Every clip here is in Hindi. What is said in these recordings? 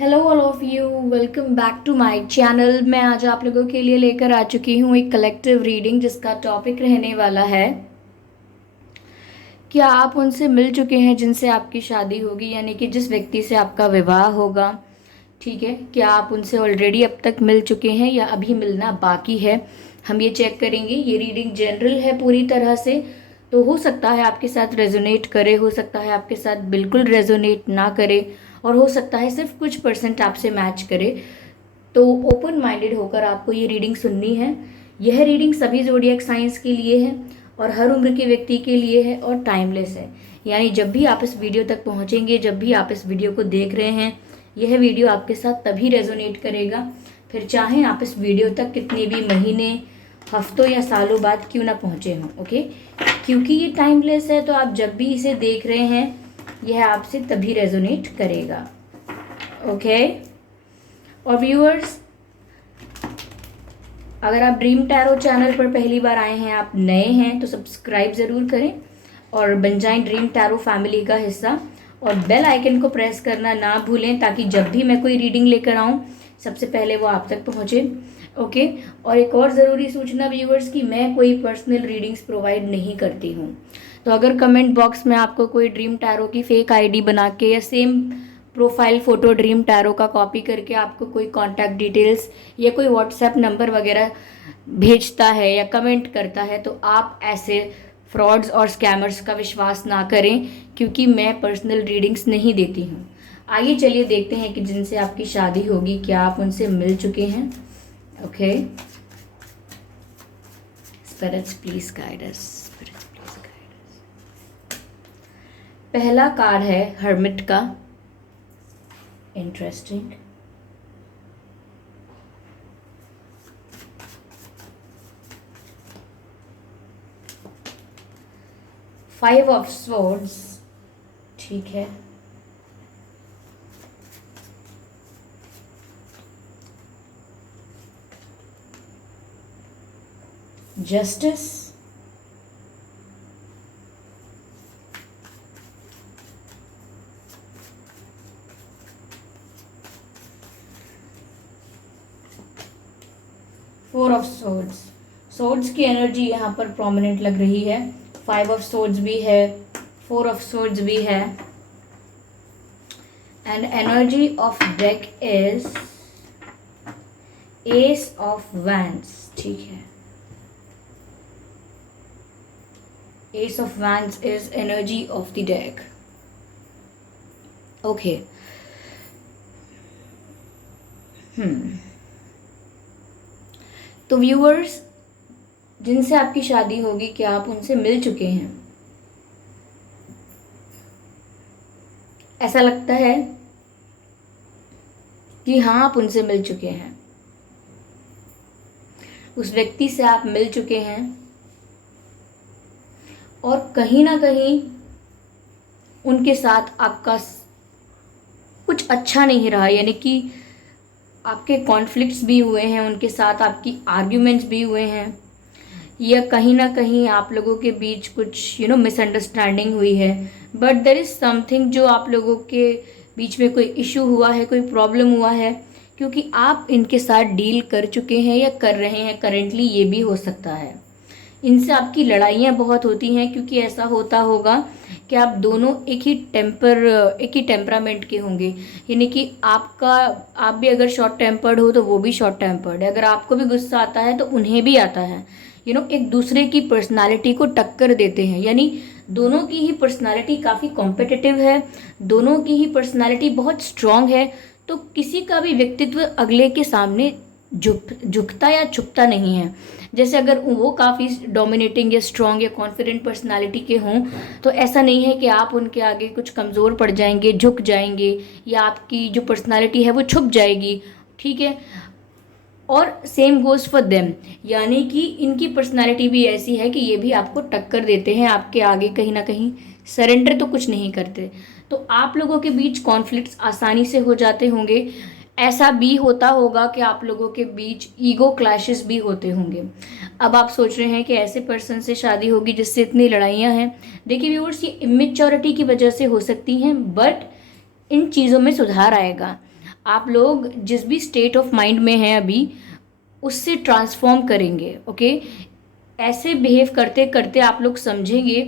Hello all of you, welcome back to my channel. मैं आज आप लोगों के लिए लेकर आ चुकी हूँ एक कलेक्टिव रीडिंग जिसका टॉपिक रहने वाला है, क्या आप उनसे मिल चुके हैं जिनसे आपकी शादी होगी, यानी कि जिस व्यक्ति से आपका विवाह होगा। ठीक है, क्या आप उनसे ऑलरेडी अब तक मिल चुके हैं या अभी मिलना बाकी है, हम ये चेक करेंगे। ये रीडिंग जनरल है पूरी तरह से, तो हो सकता है आपके साथ रेजोनेट करे, हो सकता है आपके साथ बिल्कुल रेजोनेट ना करे, और हो सकता है सिर्फ कुछ परसेंट आपसे मैच करे। तो ओपन माइंडेड होकर आपको ये रीडिंग सुननी है। यह रीडिंग सभी ज़ोडिएक साइंस के लिए है और हर उम्र के व्यक्ति के लिए है और टाइमलेस है। यानी जब भी आप इस वीडियो तक पहुंचेंगे, जब भी आप इस वीडियो को देख रहे हैं, यह वीडियो आपके साथ तभी रेजोनेट करेगा, फिर चाहे आप इस वीडियो तक कितने भी महीने, हफ्तों या सालों बाद क्यों ना पहुंचे हों। ओके, क्योंकि ये टाइमलेस है तो आप जब भी इसे देख रहे हैं यह आपसे तभी रेजोनेट करेगा। ओके, और व्यूअर्स, अगर आप ड्रीम टैरो चैनल पर पहली बार आए हैं, आप नए हैं, तो सब्सक्राइब ज़रूर करें और बन जाएं ड्रीम टैरो फैमिली का हिस्सा, और बेल आइकन को प्रेस करना ना भूलें ताकि जब भी मैं कोई रीडिंग लेकर आऊँ सबसे पहले वो आप तक पहुँचे। ओके, और एक और ज़रूरी सूचना व्यूअर्स की, मैं कोई पर्सनल रीडिंग्स प्रोवाइड नहीं करती हूँ। तो अगर कमेंट बॉक्स में आपको कोई ड्रीम टैरो की फेक आईडी बना के या same profile photo dream tarot का कॉपी करके आपको कोई कॉन्टैक्ट डिटेल्स या कोई व्हाट्सएप नंबर वगैरह भेजता है या कमेंट करता है, तो आप ऐसे फ्रॉड्स और स्कैमर्स का विश्वास ना करें, क्योंकि मैं पर्सनल रीडिंग्स नहीं देती हूँ। आइए चलिए देखते हैं कि जिनसे आपकी शादी होगी क्या आप उनसे मिल चुके हैं। Okay, spirits please guide us, spirits please guide us. पहला कार्ड है हर्मिट का। इंटरेस्टिंग। फाइव ऑफ स्वॉर्ड्स, ठीक है। Justice, four of swords. Swords की एनर्जी यहाँ पर प्रोमिनेंट लग रही है। फाइव ऑफ सोर्ड्स भी है, फोर ऑफ सोर्ड्स भी है, and energy of deck is S of wands, ठीक है। S of wands is energy of the deck. Okay, तो व्यूअर्स, जिनसे आपकी शादी होगी क्या आप उनसे मिल चुके हैं? ऐसा लगता है कि हाँ, आप उनसे मिल चुके हैं। उस व्यक्ति से आप मिल चुके हैं और कहीं ना कहीं उनके साथ आपका कुछ अच्छा नहीं रहा, यानी कि आपके कॉन्फ्लिक्ट्स भी हुए हैं उनके साथ, आपकी आर्ग्यूमेंट्स भी हुए हैं, या कहीं ना कहीं आप लोगों के बीच कुछ मिसअंडरस्टैंडिंग हुई है। बट देर इज़ समथिंग, जो आप लोगों के बीच में कोई इशू हुआ है, कोई प्रॉब्लम हुआ है, क्योंकि आप इनके साथ डील कर चुके हैं या कर रहे हैं करेंटली, ये भी हो सकता है। इनसे आपकी लड़ाइयाँ बहुत होती हैं, क्योंकि ऐसा होता होगा कि आप दोनों एक ही टेम्परामेंट के होंगे, यानी कि आप भी अगर शॉर्ट टेम्पर्ड हो तो वो भी शॉर्ट टेम्पर्ड है, अगर आपको भी गुस्सा आता है तो उन्हें भी आता है। एक दूसरे की पर्सनालिटी को टक्कर देते हैं, यानी दोनों की ही पर्सनालिटी काफ़ी कॉम्पिटिटिव है, दोनों की ही पर्सनालिटी बहुत स्ट्रांग है, तो किसी का भी व्यक्तित्व अगले के सामने झुकता या छुपता नहीं है। जैसे अगर वो काफ़ी डोमिनेटिंग या स्ट्रांग या कॉन्फिडेंट पर्सनालिटी के हों, तो ऐसा नहीं है कि आप उनके आगे कुछ कमज़ोर पड़ जाएंगे, झुक जाएंगे, या आपकी जो पर्सनालिटी है वो छुप जाएगी, ठीक है। और सेम गोज़ फॉर देम, यानी कि इनकी पर्सनालिटी भी ऐसी है कि ये भी आपको टक्कर देते हैं, आपके आगे कहीं ना कहीं सरेंडर तो कुछ नहीं करते। तो आप लोगों के बीच कॉन्फ्लिक्ट्स आसानी से हो जाते होंगे। ऐसा भी होता होगा कि आप लोगों के बीच ईगो क्लैशेस भी होते होंगे। अब आप सोच रहे हैं कि ऐसे पर्सन से शादी होगी जिससे इतनी लड़ाइयाँ हैं। देखिए व्यूअर्स, ये इमेच्योरिटी की वजह से हो सकती हैं, बट इन चीज़ों में सुधार आएगा। आप लोग जिस भी स्टेट ऑफ माइंड में हैं अभी, उससे ट्रांसफॉर्म करेंगे। ओके, ऐसे बिहेव करते करते आप लोग समझेंगे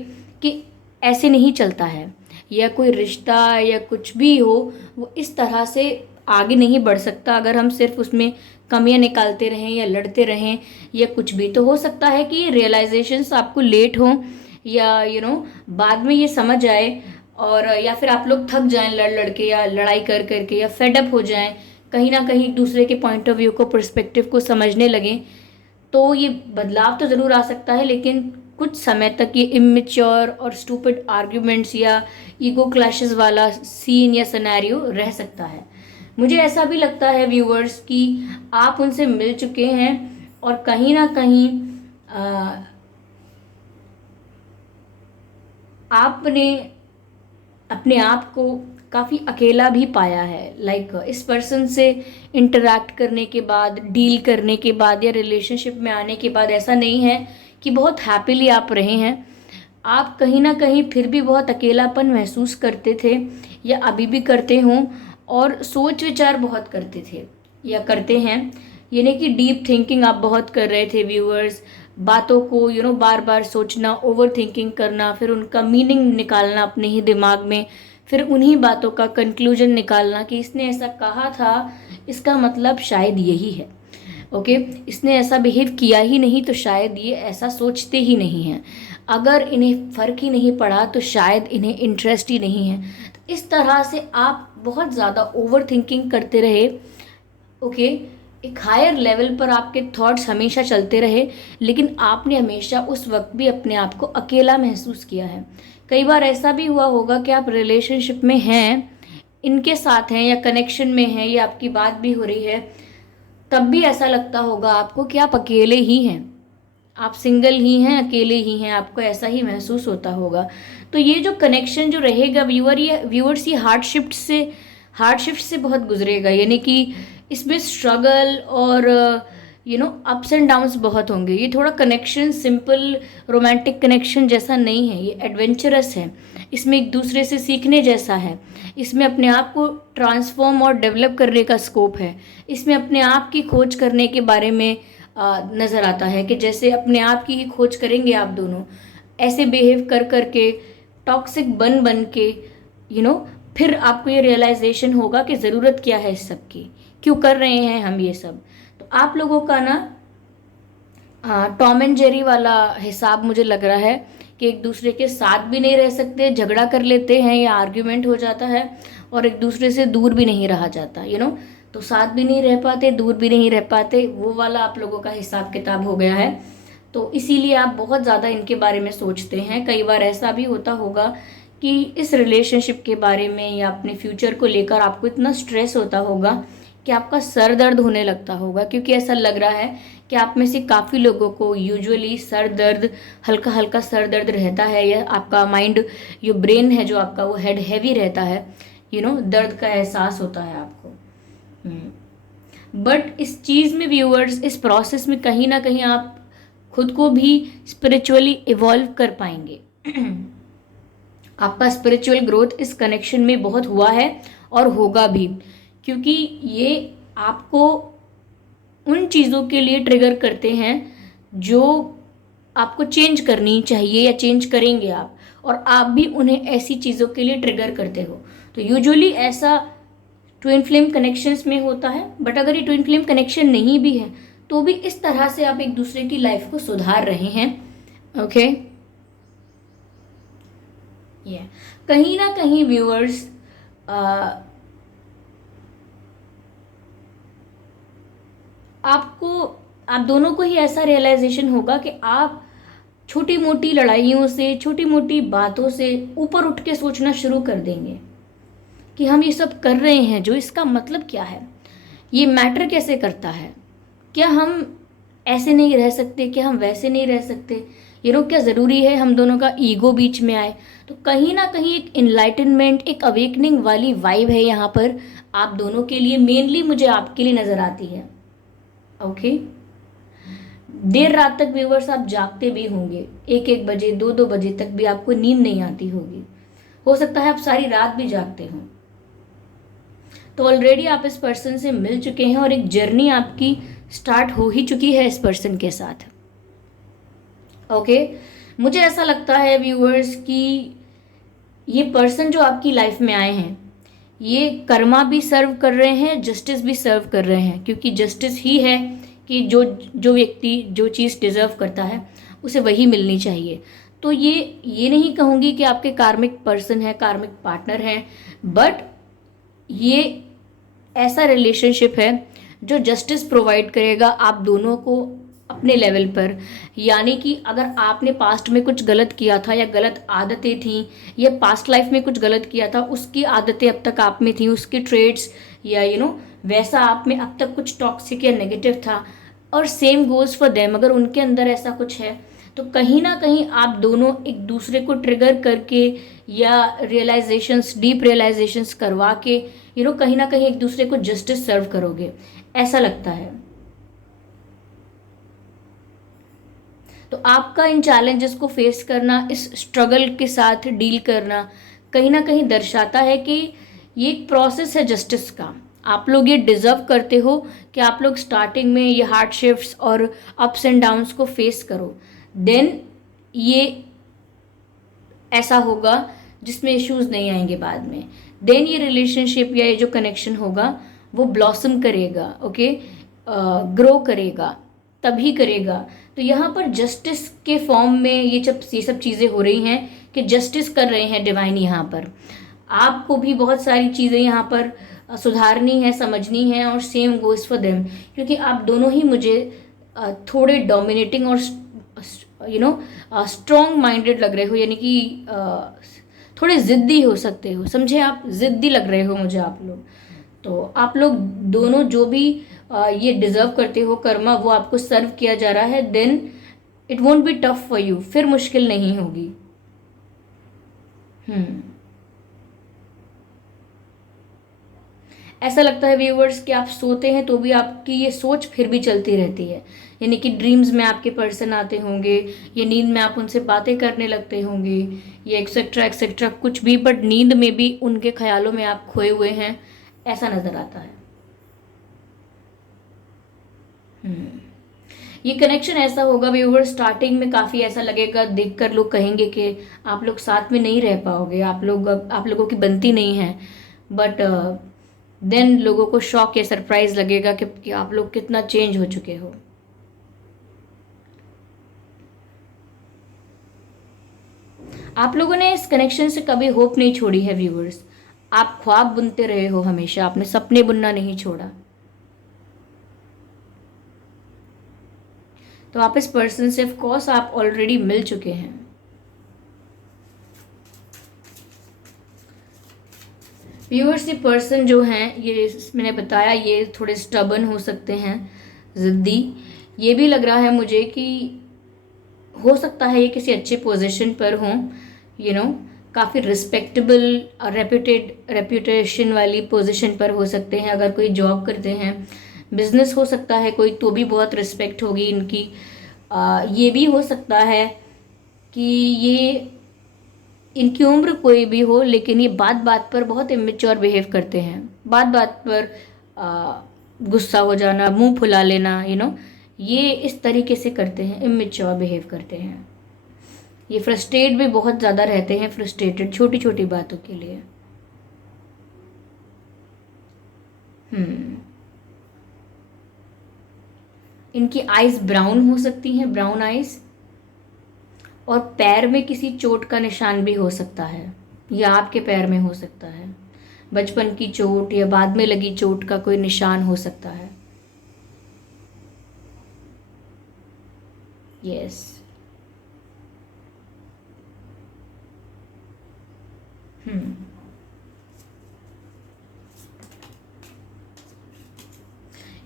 कि ऐसे नहीं चलता है, या कोई रिश्ता या कुछ भी हो वो इस तरह से आगे नहीं बढ़ सकता अगर हम सिर्फ उसमें कमियां निकालते रहें या लड़ते रहें या कुछ भी। तो हो सकता है कि रियलाइजेशंस आपको लेट हो, या बाद में ये समझ आए, और या फिर आप लोग थक जाएं लड़ लड़ के या लड़ाई कर करके, या फेडअप हो जाएं, कहीं ना कहीं एक दूसरे के पॉइंट ऑफ व्यू को, पर्सपेक्टिव को समझने लगें। तो ये बदलाव तो ज़रूर आ सकता है, लेकिन कुछ समय तक ये इमेच्योर और स्टूपिड आर्ग्यूमेंट्स या ईगो क्लैशेस वाला सीन या सिनेरियो रह सकता है। मुझे ऐसा भी लगता है व्यूअर्स कि आप उनसे मिल चुके हैं और कहीं ना कहीं आपने अपने आप को काफ़ी अकेला भी पाया है। लाइक इस पर्सन से इंटरैक्ट करने के बाद, डील करने के बाद या रिलेशनशिप में आने के बाद ऐसा नहीं है कि बहुत हैप्पीली आप रहे हैं। आप कहीं ना कहीं फिर भी बहुत अकेलापन महसूस करते थे, या अभी भी करते हों, और सोच विचार बहुत करते थे या करते हैं। यानी कि डीप थिंकिंग आप बहुत कर रहे थे व्यूअर्स, बातों को बार बार सोचना, ओवर थिंकिंग करना, फिर उनका मीनिंग निकालना अपने ही दिमाग में, फिर उन्हीं बातों का कंक्लूजन निकालना कि इसने ऐसा कहा था, इसका मतलब शायद यही है। ओके, इसने ऐसा बिहेव किया ही नहीं तो शायद ये ऐसा सोचते ही नहीं हैं, अगर इन्हें फ़र्क ही नहीं पड़ा तो शायद इन्हें इंटरेस्ट ही नहीं है। तो इस तरह से आप बहुत ज़्यादा ओवर थिंकिंग करते रहे। ओके, एक हायर लेवल पर आपके थॉट्स हमेशा चलते रहे, लेकिन आपने हमेशा उस वक्त भी अपने आप को अकेला महसूस किया है। कई बार ऐसा भी हुआ होगा कि आप रिलेशनशिप में हैं, इनके साथ हैं या कनेक्शन में हैं, या आपकी बात भी हो रही है, तब भी ऐसा लगता होगा आपको कि आप अकेले ही हैं, आप सिंगल ही हैं, अकेले ही हैं, आपको ऐसा ही महसूस होता होगा। तो ये जो कनेक्शन जो रहेगा व्यूअर्स, ये हार्डशिप से बहुत गुजरेगा। यानी कि इसमें स्ट्रगल और अप्स एंड डाउन्स बहुत होंगे। ये थोड़ा कनेक्शन सिंपल रोमांटिक कनेक्शन जैसा नहीं है, ये एडवेंचरस है। इसमें एक दूसरे से सीखने जैसा है, इसमें अपने आप को ट्रांसफॉर्म और डेवलप करने का स्कोप है, इसमें अपने आप की खोज करने के बारे में नज़र आता है कि जैसे अपने आप की ही खोज करेंगे आप दोनों, ऐसे बिहेव कर करके, टॉक्सिक बन बन के, फिर आपको ये रियलाइजेशन होगा कि ज़रूरत क्या है इस सब की, क्यों कर रहे हैं हम ये सब। तो आप लोगों का ना टॉम एंड जेरी वाला हिसाब मुझे लग रहा है कि एक दूसरे के साथ भी नहीं रह सकते, झगड़ा कर लेते हैं या आर्ग्यूमेंट हो जाता है, और एक दूसरे से दूर भी नहीं रहा जाता, तो साथ भी नहीं रह पाते, दूर भी नहीं रह पाते, वो वाला आप लोगों का हिसाब किताब हो गया है। तो इसीलिए आप बहुत ज़्यादा इनके बारे में सोचते हैं। कई बार ऐसा भी होता होगा कि इस रिलेशनशिप के बारे में या अपने फ्यूचर को लेकर आपको इतना स्ट्रेस होता होगा कि आपका सर दर्द होने लगता होगा, क्योंकि ऐसा लग रहा है कि आप में से काफ़ी लोगों को यूजुअली सर दर्द, हल्का हल्का सर दर्द रहता है, या आपका माइंड, जो ब्रेन है जो आपका, वो हेड हैवी रहता है, दर्द का एहसास होता है आपको। बट इस चीज़ में व्यूअर्स, इस प्रोसेस में कहीं ना कहीं आप खुद को भी स्पिरिचुअली इवॉल्व कर पाएंगे। आपका स्पिरिचुअल ग्रोथ इस कनेक्शन में बहुत हुआ है और होगा भी, क्योंकि ये आपको उन चीज़ों के लिए ट्रिगर करते हैं जो आपको चेंज करनी चाहिए या चेंज करेंगे आप, और आप भी उन्हें ऐसी चीज़ों के लिए ट्रिगर करते हो। तो यूजुअली ऐसा ट्विन फ्लेम कनेक्शंस में होता है, बट अगर ये ट्विन फ्लेम कनेक्शन नहीं भी है तो भी इस तरह से आप एक दूसरे की लाइफ को सुधार रहे हैं। ओके, ये कहीं ना कहीं व्यूअर्स, आप दोनों को ही ऐसा रियलाइजेशन होगा कि आप छोटी मोटी लड़ाइयों से, छोटी मोटी बातों से ऊपर उठ के सोचना शुरू कर देंगे कि हम ये सब कर रहे हैं जो, इसका मतलब क्या है, ये मैटर कैसे करता है, क्या हम ऐसे नहीं रह सकते, क्या हम वैसे नहीं रह सकते, क्या ज़रूरी है हम दोनों का ईगो बीच में आए। तो कहीं ना कहीं एक इनलाइटनमेंट, एक अवेकनिंग वाली वाइब है यहाँ पर आप दोनों के लिए, मेनली मुझे आपके लिए नज़र आती है। ओके, देर रात तक व्यूअर्स आप जागते भी होंगे, 1-1 बजे, 2-2 बजे तक भी आपको नींद नहीं आती होगी, हो सकता है आप सारी रात भी जागते हों। तो ऑलरेडी आप इस पर्सन से मिल चुके हैं और एक जर्नी आपकी स्टार्ट हो ही चुकी है इस पर्सन के साथ। ओके, मुझे ऐसा लगता है व्यूअर्स कि ये पर्सन जो आपकी लाइफ में आए हैं ये कर्मा भी सर्व कर रहे हैं, जस्टिस भी सर्व कर रहे हैं, क्योंकि जस्टिस ही है कि जो जो व्यक्ति जो चीज़ डिज़र्व करता है उसे वही मिलनी चाहिए। तो ये नहीं कहूँगी कि आपके कार्मिक पर्सन है, कार्मिक पार्टनर हैं, बट ये ऐसा रिलेशनशिप है जो जस्टिस प्रोवाइड करेगा आप दोनों को अपने लेवल पर। यानी कि अगर आपने पास्ट में कुछ गलत किया था या गलत आदतें थीं या पास्ट लाइफ में कुछ गलत किया था, उसकी आदतें अब तक आप में थी, उसके ट्रेड्स या वैसा आप में अब तक कुछ टॉक्सिक या नेगेटिव था, और सेम गोज फॉर देम, अगर उनके अंदर ऐसा कुछ है, तो कहीं ना कहीं आप दोनों एक दूसरे को ट्रिगर करके या रियलाइजेशंस, डीप रियलाइजेशंस करवा के कहीं ना कहीं एक दूसरे को जस्टिस सर्व करोगे, ऐसा लगता है। तो आपका इन चैलेंजेस को फेस करना, इस स्ट्रगल के साथ डील करना कहीं ना कहीं दर्शाता है कि ये एक प्रोसेस है जस्टिस का। आप लोग ये डिज़र्व करते हो कि आप लोग स्टार्टिंग में ये हार्डशिप्स और अप्स एंड डाउन्स को फेस करो, देन ये ऐसा होगा जिसमें इश्यूज नहीं आएंगे बाद में। देन ये रिलेशनशिप या ये जो कनेक्शन होगा वो ब्लॉसम करेगा, ओके, ग्रो करेगा, तभी करेगा। तो यहाँ पर जस्टिस के फॉर्म में ये सब चीज़ें हो रही हैं कि जस्टिस कर रहे हैं डिवाइन। यहाँ पर आपको भी बहुत सारी चीज़ें यहाँ पर सुधारनी है, समझनी है, और सेम गोज फॉर देम, क्योंकि आप दोनों ही मुझे थोड़े डोमिनेटिंग और स्ट्रॉन्ग माइंडेड लग रहे हो, यानी कि थोड़े ज़िद्दी हो सकते हो, समझे आप, ज़िद्दी लग रहे हो मुझे आप लोग। तो आप लोग दोनों जो भी ये डिज़र्व करते हो कर्मा, वो आपको सर्व किया जा रहा है, then it won't be tough for you, फिर मुश्किल नहीं होगी। ऐसा लगता है व्यूअर्स कि आप सोते हैं तो भी आपकी ये सोच फिर भी चलती रहती है, यानी कि ड्रीम्स में आपके पर्सन आते होंगे, या नींद में आप उनसे बातें करने लगते होंगे, या एक्सेट्रा एक्सेट्रा कुछ भी, बट नींद में भी उनके ख्यालों में आप खोए हुए हैं, ऐसा नजर आता है। ये कनेक्शन ऐसा होगा व्यूअर्स, स्टार्टिंग में काफ़ी ऐसा लगेगा, देखकर लोग कहेंगे कि आप लोग साथ में नहीं रह पाओगे, आप लोगों की बनती नहीं है, बट देन लोगों को शॉक या सरप्राइज लगेगा कि आप लोग कितना चेंज हो चुके हो। आप लोगों ने इस कनेक्शन से कभी होप नहीं छोड़ी है व्यूअर्स, आप ख्वाब बुनते रहे हो हमेशा, आपने सपने बुनना नहीं छोड़ा। तो आप इस पर्सन से ऑफ कोर्स आप ऑलरेडी मिल चुके हैं। व्यूअर्स, ये पर्सन जो हैं, ये मैंने बताया ये थोड़े स्टबन हो सकते हैं, ज़िद्दी। ये भी लग रहा है मुझे कि हो सकता है ये किसी अच्छे पोजीशन पर हों, काफ़ी रिस्पेक्टेबल रेपुटेशन वाली पोजीशन पर हो सकते हैं। अगर कोई जॉब करते हैं, बिजनेस हो सकता है कोई, तो भी बहुत रिस्पेक्ट होगी इनकी। ये भी हो सकता है कि ये इनकी उम्र कोई भी हो, लेकिन ये बात बात पर बहुत इमेच्योर बिहेव करते हैं, बात बात पर गुस्सा हो जाना, मुंह फुला लेना, ये इस तरीके से करते हैं, इमेच्योर बिहेव करते हैं। ये फ्रस्ट्रेट भी बहुत ज़्यादा रहते हैं, फ्रस्ट्रेटेड छोटी छोटी बातों के लिए। इनकी आइज ब्राउन हो सकती हैं, ब्राउन आइज, और पैर में किसी चोट का निशान भी हो सकता है, या आपके पैर में हो सकता है, बचपन की चोट या बाद में लगी चोट का कोई निशान हो सकता है। यस।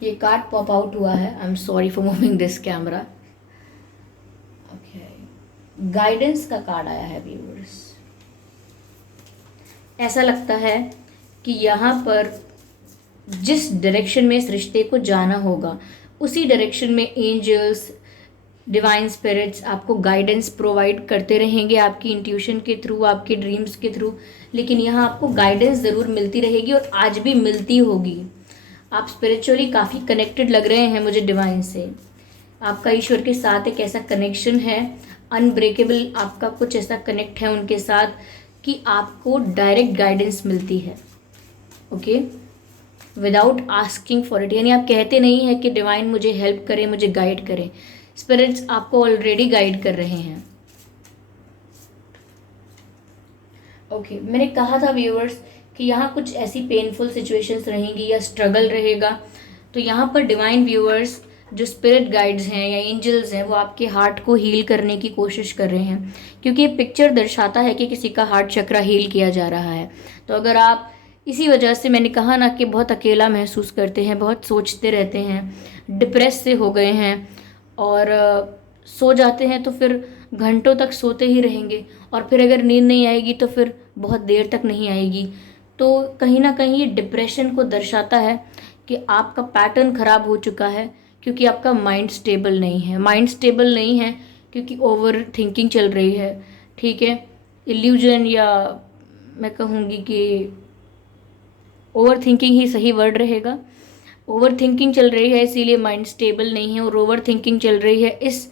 ये कार्ड पॉप आउट हुआ है, I am sorry for moving this camera. Okay, guidance का कार्ड आया है व्यूअर्स। ऐसा लगता है कि यहाँ पर जिस डायरेक्शन में इस रिश्ते को जाना होगा, उसी डायरेक्शन में एंजल्स डिवाइन स्पिरिट्स आपको गाइडेंस प्रोवाइड करते रहेंगे आपकी इंट्यूशन के थ्रू, आपके ड्रीम्स के थ्रू, लेकिन यहाँ आपको गाइडेंस ज़रूर मिलती रहेगी और आज भी मिलती होगी। आप स्पिरिचुअली काफ़ी कनेक्टेड लग रहे हैं मुझे डिवाइन से। आपका ईश्वर के साथ एक ऐसा कनेक्शन है, अनब्रेकेबल, आपका कुछ ऐसा कनेक्ट है उनके साथ कि आपको डायरेक्ट गाइडेंस मिलती है। Okay, without asking for it, यानी आप कहते नहीं हैं कि डिवाइन मुझे हेल्प करे, मुझे गाइड करे। स्पिरिट्स आपको ऑलरेडी गाइड कर रहे हैं। ओके, मैंने कहा था व्यूअर्स कि यहाँ कुछ ऐसी पेनफुल सिचुएशंस रहेंगी या स्ट्रगल रहेगा, तो यहाँ पर डिवाइन व्यूअर्स जो स्पिरिट गाइड्स हैं या एंजल्स हैं वो आपके हार्ट को हील करने की कोशिश कर रहे हैं, क्योंकि ये पिक्चर दर्शाता है कि किसी का हार्ट चक्रा हील किया जा रहा है। तो अगर आप इसी वजह से, मैंने कहा ना कि बहुत अकेला महसूस करते हैं, बहुत सोचते रहते हैं, डिप्रेस से हो गए हैं और सो जाते हैं तो फिर घंटों तक सोते ही रहेंगे, और फिर अगर नींद नहीं आएगी तो फिर बहुत देर तक नहीं आएगी, तो कहीं ना कहीं ये डिप्रेशन को दर्शाता है कि आपका पैटर्न खराब हो चुका है, क्योंकि आपका माइंड स्टेबल नहीं है। माइंड स्टेबल नहीं है क्योंकि ओवर थिंकिंग चल रही है, ठीक है, इल्यूजन, या मैं कहूँगी कि ओवर थिंकिंग ही सही वर्ड रहेगा। ओवर थिंकिंग चल रही है, इसीलिए माइंड स्टेबल नहीं है, और ओवर थिंकिंग चल रही है इस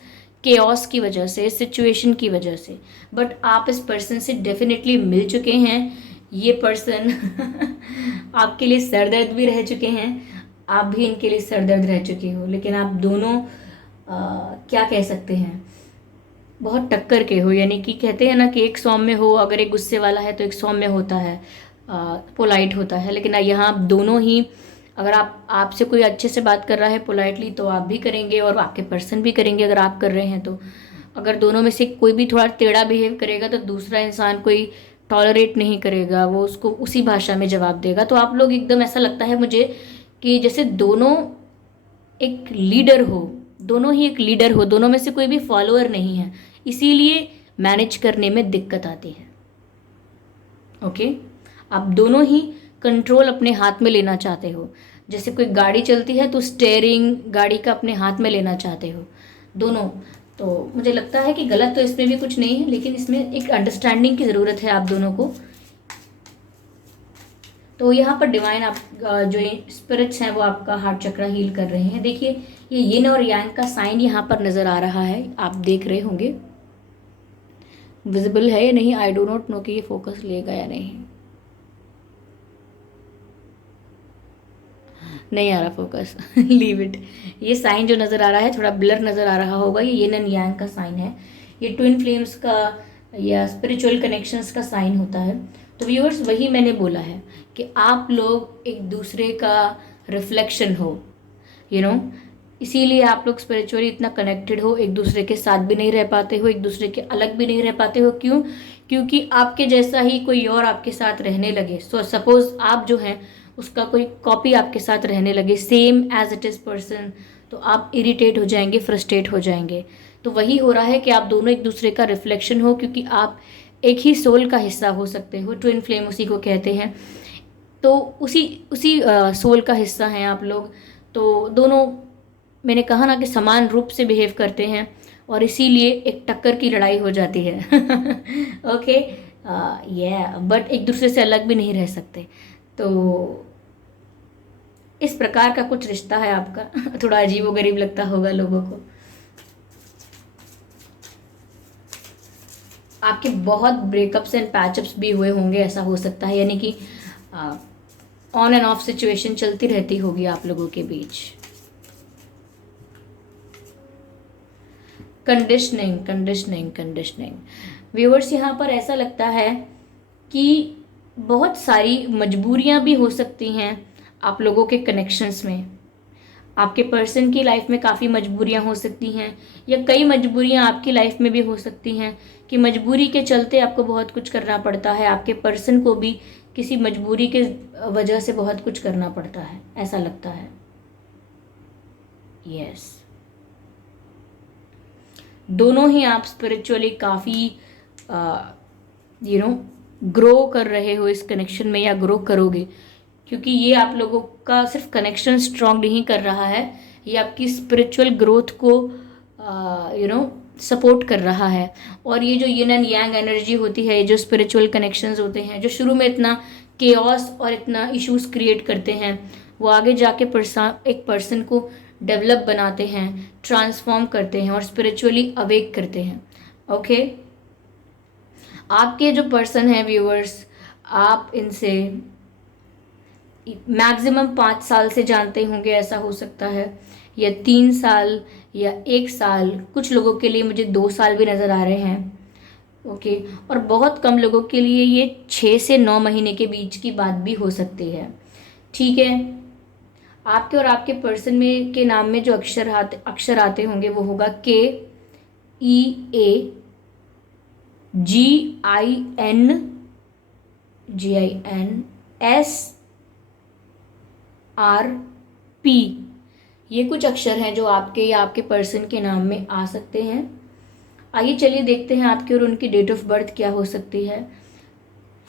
केओस की वजह से, इस सिचुएशन की वजह से। बट आप इस पर्सन से डेफिनेटली मिल चुके हैं। ये पर्सन आपके लिए सरदर्द भी रह चुके हैं, आप भी इनके लिए सरदर्द रह चुके हो, लेकिन आप दोनों क्या कह सकते हैं, बहुत टक्कर के हो। यानी कि कहते हैं ना कि एक सौम्य हो, अगर एक गुस्से वाला है तो एक सौम्य होता है, पोलाइट होता है, लेकिन यहाँ आप दोनों ही, अगर आपसे कोई अच्छे से बात कर रहा है पोलाइटली तो आप भी करेंगे और आपके पर्सन भी करेंगे अगर आप कर रहे हैं तो। अगर दोनों में से कोई भी थोड़ा टेढ़ा बिहेव करेगा तो दूसरा इंसान कोई टॉलरेट नहीं करेगा, वो उसको उसी भाषा में जवाब देगा। तो आप लोग एकदम, ऐसा लगता है मुझे कि जैसे दोनों एक लीडर हो, दोनों ही एक लीडर हो, दोनों में से कोई भी फॉलोअर नहीं है, इसीलिए मैनेज करने में दिक्कत आती है। ओके, आप दोनों ही कंट्रोल अपने हाथ में लेना चाहते हो। जैसे कोई गाड़ी चलती है तो स्टेयरिंग गाड़ी का अपने हाथ में लेना चाहते हो दोनों। तो मुझे लगता है कि गलत तो इसमें भी कुछ नहीं है, लेकिन इसमें एक अंडरस्टैंडिंग की ज़रूरत है आप दोनों को। तो यहाँ पर डिवाइन, आप जो स्पिरिट्स हैं वो आपका हार्ट चक्रा हील कर रहे हैं। देखिए, ये यिन और यांग का साइन यहाँ पर नज़र आ रहा है, आप देख रहे होंगे, विजिबल है या नहीं, आई डो नॉट नो कि ये फोकस लेगा या नहीं आ रहा फोकस, लीव इट। ये साइन जो नज़र आ रहा है थोड़ा ब्लर नज़र आ रहा होगा, ये यिन एंड यांग का साइन है, ये ट्विन फ्लेम्स का या स्पिरिचुअल कनेक्शंस का साइन होता है। तो व्यूअर्स, वही मैंने बोला है कि आप लोग एक दूसरे का रिफ्लेक्शन हो, यू नो, इसीलिए आप लोग स्पिरिचुअली इतना कनेक्टेड हो, एक दूसरे के साथ भी नहीं रह पाते हो, एक दूसरे के अलग भी नहीं रह पाते हो। क्यों? क्योंकि आपके जैसा ही कोई और आपके साथ रहने लगे, सो सपोज आप जो हैं उसका कोई कॉपी आपके साथ रहने लगे, same as it is person, तो आप इरिटेट हो जाएंगे, फ्रस्ट्रेट हो जाएंगे। तो वही हो रहा है कि आप दोनों एक दूसरे का रिफ्लेक्शन हो, क्योंकि आप एक ही सोल का हिस्सा हो सकते हो, ट्विन फ्लेम उसी को कहते हैं। तो उसी उसी सोल का हिस्सा हैं आप लोग। तो दोनों, मैंने कहा ना कि समान रूप से बिहेव करते हैं, और इसीलिए एक टक्कर की लड़ाई हो जाती है। ओके, बट एक दूसरे से अलग भी नहीं रह सकते। तो इस प्रकार का कुछ रिश्ता है आपका। थोड़ा अजीबोगरीब लगता होगा लोगों को। आपके बहुत ब्रेकअप्स एंड पैचअप्स भी हुए होंगे, ऐसा हो सकता है, यानी कि ऑन एंड ऑफ सिचुएशन चलती रहती होगी आप लोगों के बीच। कंडीशनिंग व्यूअर्स, यहाँ पर ऐसा लगता है कि बहुत सारी मजबूरियाँ भी हो सकती हैं आप लोगों के कनेक्शंस में। आपके पर्सन की लाइफ में काफ़ी मजबूरियाँ हो सकती हैं, या कई मजबूरियाँ आपकी लाइफ में भी हो सकती हैं कि मजबूरी के चलते आपको बहुत कुछ करना पड़ता है, आपके पर्सन को भी किसी मजबूरी के वजह से बहुत कुछ करना पड़ता है, ऐसा लगता है। यस, दोनों ही आप स्पिरिचुअली काफ़ी ग्रो कर रहे हो इस कनेक्शन में, या ग्रो करोगे, क्योंकि ये आप लोगों का सिर्फ कनेक्शन स्ट्रॉन्ग नहीं कर रहा है, ये आपकी स्पिरिचुअल ग्रोथ को सपोर्ट कर रहा है। और ये जो यिन एंड यांग एनर्जी होती है, जो स्पिरिचुअल कनेक्शंस होते हैं, जो शुरू में इतना केओस और इतना इश्यूज क्रिएट करते हैं, वो आगे जाके एक पर्सन को डेवलप बनाते हैं, ट्रांसफॉर्म करते हैं और स्पिरिचुअली अवेक करते हैं। ओके, आपके जो पर्सन हैं व्यूअर्स, आप इनसे मैक्सिमम 5 साल से जानते होंगे, ऐसा हो सकता है, या 3 साल या 1 साल, कुछ लोगों के लिए मुझे 2 साल भी नज़र आ रहे हैं। ओके, और बहुत कम लोगों के लिए ये 6 से 9 महीने के बीच की बात भी हो सकती है। ठीक है, आपके और आपके पर्सन में के नाम में जो अक्षर आते होंगे वो होगा KEAGINSRP। ये कुछ अक्षर हैं जो आपके या आपके पर्सन के नाम में आ सकते हैं। आइए चलिए देखते हैं आपके और उनकी डेट ऑफ बर्थ क्या हो सकती है।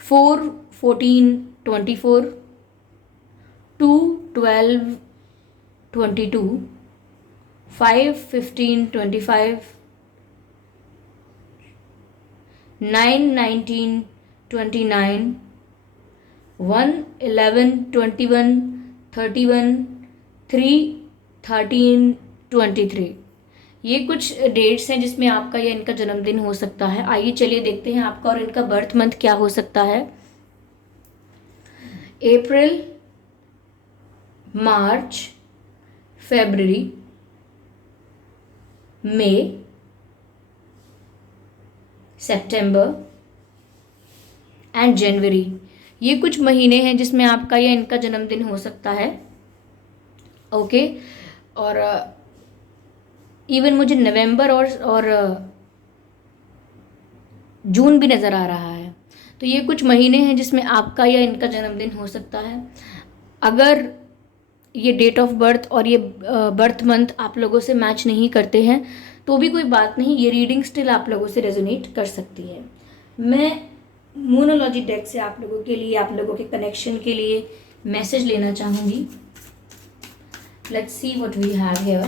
4/14/24, 2/12/22, 5/15/25, 9/19/29, 1/11/21, 31, 3/13/23। ये कुछ डेट्स हैं जिसमें आपका या इनका जन्मदिन हो सकता है। आइए चलिए देखते हैं आपका और इनका बर्थ मंथ क्या हो सकता है। अप्रैल, मार्च, फरवरी, मई, सितंबर एंड जनवरी। ये कुछ महीने हैं जिसमें आपका या इनका जन्मदिन हो सकता है। ओके, और इवन मुझे नवंबर और जून भी नज़र आ रहा है। तो ये कुछ महीने हैं जिसमें आपका या इनका जन्मदिन हो सकता है। अगर ये डेट ऑफ बर्थ और ये बर्थ मंथ आप लोगों से मैच नहीं करते हैं तो भी कोई बात नहीं, ये रीडिंग स्टिल आप लोगों से रेजोनेट कर सकती है। मैं मूनोलॉजी डेक से आप लोगों के लिए, आप लोगों के कनेक्शन के लिए मैसेज लेना चाहूँगी। Let's see what we have here.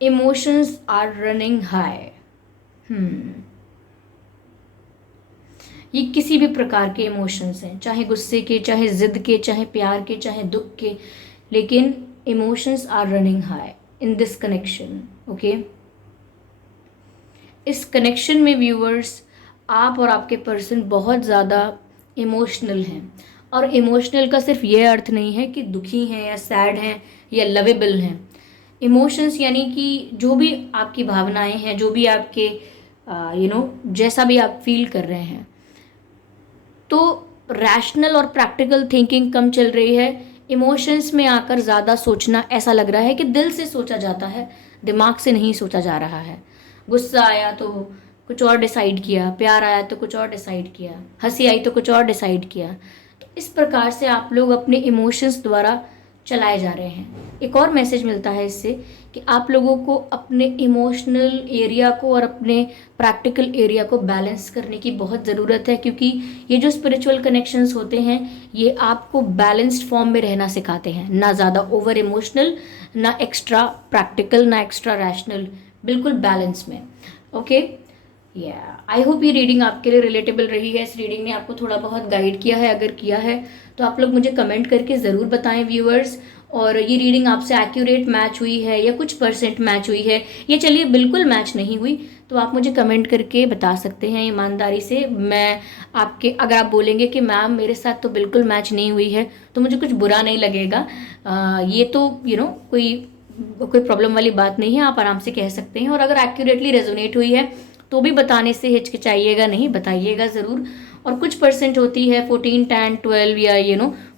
Emotions are running high। ये किसी भी प्रकार के इमोशंस हैं, चाहे गुस्से के, चाहे जिद के, चाहे प्यार के, चाहे दुख के, लेकिन emotions are running high in this connection. Okay, इस कनेक्शन में व्यूअर्स, आप और आपके पर्सन बहुत ज़्यादा इमोशनल हैं। और इमोशनल का सिर्फ ये अर्थ नहीं है कि दुखी हैं या सैड हैं या लवेबल हैं। इमोशंस यानी कि जो भी आपकी भावनाएं हैं, जो भी आपके जैसा भी आप फील कर रहे हैं, तो रैशनल और प्रैक्टिकल थिंकिंग कम चल रही है। इमोशंस में आकर ज़्यादा सोचना, ऐसा लग रहा है कि दिल से सोचा जाता है, दिमाग से नहीं सोचा जा रहा है। गुस्सा आया तो कुछ और डिसाइड किया, प्यार आया तो कुछ और डिसाइड किया, हंसी आई तो कुछ और डिसाइड किया। तो इस प्रकार से आप लोग अपने इमोशंस द्वारा चलाए जा रहे हैं। एक और मैसेज मिलता है इससे कि आप लोगों को अपने इमोशनल एरिया को और अपने प्रैक्टिकल एरिया को बैलेंस करने की बहुत ज़रूरत है, क्योंकि ये जो स्पिरिचुअल कनेक्शंस होते हैं ये आपको बैलेंस्ड फॉर्म में रहना सिखाते हैं। ना ज़्यादा ओवर इमोशनल, ना एक्स्ट्रा प्रैक्टिकल, ना एक्स्ट्रा रैशनल, बिल्कुल बैलेंस में। ओके, आई होप ये रीडिंग आपके लिए रिलेटेबल रही है। इस रीडिंग ने आपको थोड़ा बहुत गाइड किया है। अगर किया है तो आप लोग मुझे कमेंट करके ज़रूर बताएं व्यूअर्स। और ये रीडिंग आपसे एक्यूरेट मैच हुई है या कुछ % मैच हुई है, या चलिए बिल्कुल मैच नहीं हुई, तो आप मुझे कमेंट करके बता सकते हैं ईमानदारी से। मैं आपके, अगर आप बोलेंगे कि मैम मेरे साथ तो बिल्कुल मैच नहीं हुई है, तो मुझे कुछ बुरा नहीं लगेगा। ये तो कोई प्रॉब्लम वाली बात नहीं है, आप आराम से कह सकते हैं। और अगर एक्यूरेटली रेजोनेट हुई है तो भी बताने से हिचकिचाइएगा नहीं, बताइएगा ज़रूर। और कुछ % होती है 14, 10, 12 या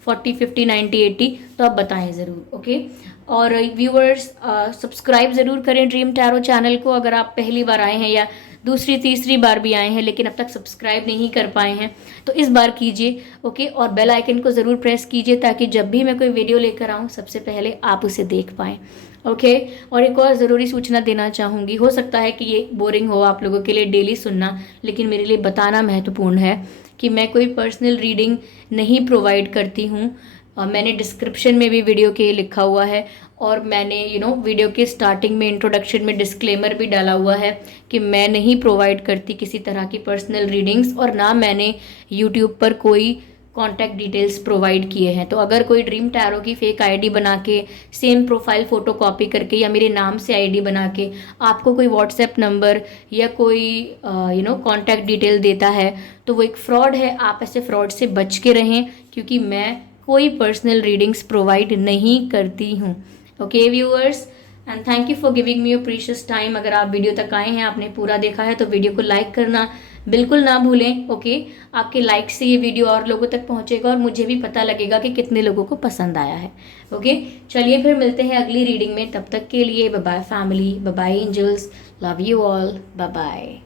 40, 50, 90, 80, तो आप बताएं ज़रूर। ओके, और व्यूअर्स सब्सक्राइब ज़रूर करें ड्रीम टैरो चैनल को। अगर आप पहली बार आए हैं या दूसरी तीसरी बार भी आए हैं लेकिन अब तक सब्सक्राइब नहीं कर पाए हैं तो इस बार कीजिए। ओके, और बेल आइकन को ज़रूर प्रेस कीजिए ताकि जब भी मैं कोई वीडियो लेकर आऊँ सबसे पहले आप उसे देख पाएँ। ओके, और एक और ज़रूरी सूचना देना चाहूँगी। हो सकता है कि ये बोरिंग हो आप लोगों के लिए डेली सुनना, लेकिन मेरे लिए बताना महत्वपूर्ण है कि मैं कोई पर्सनल रीडिंग नहीं प्रोवाइड करती हूँ। मैंने डिस्क्रिप्शन में भी वीडियो के लिखा हुआ है, और मैंने वीडियो के स्टार्टिंग में इंट्रोडक्शन में डिस्क्लेमर भी डाला हुआ है कि मैं नहीं प्रोवाइड करती किसी तरह की पर्सनल रीडिंग्स, और ना मैंने यूट्यूब पर कोई कॉन्टैक्ट डिटेल्स प्रोवाइड किए हैं। तो अगर कोई ड्रीम टैरो की फेक आईडी बना के, सेम प्रोफाइल फ़ोटो कॉपी करके या मेरे नाम से आईडी बना के आपको कोई व्हाट्सएप नंबर या कोई कॉन्टैक्ट डिटेल देता है, तो वो एक फ्रॉड है। आप ऐसे फ्रॉड से बच के रहें, क्योंकि मैं कोई पर्सनल रीडिंग्स प्रोवाइड नहीं करती हूँ। Okay viewers, and thank you for giving me your precious time. अगर आप वीडियो तक आए हैं, आपने पूरा देखा है, तो वीडियो को लाइक करना बिल्कुल ना भूलें। ओके, आपके लाइक से ये वीडियो और लोगों तक पहुंचेगा और मुझे भी पता लगेगा कि कितने लोगों को पसंद आया है। ओके, चलिए फिर मिलते हैं अगली रीडिंग में। तब तक के लिए bye bye family, bye bye angels, love you all, bye bye.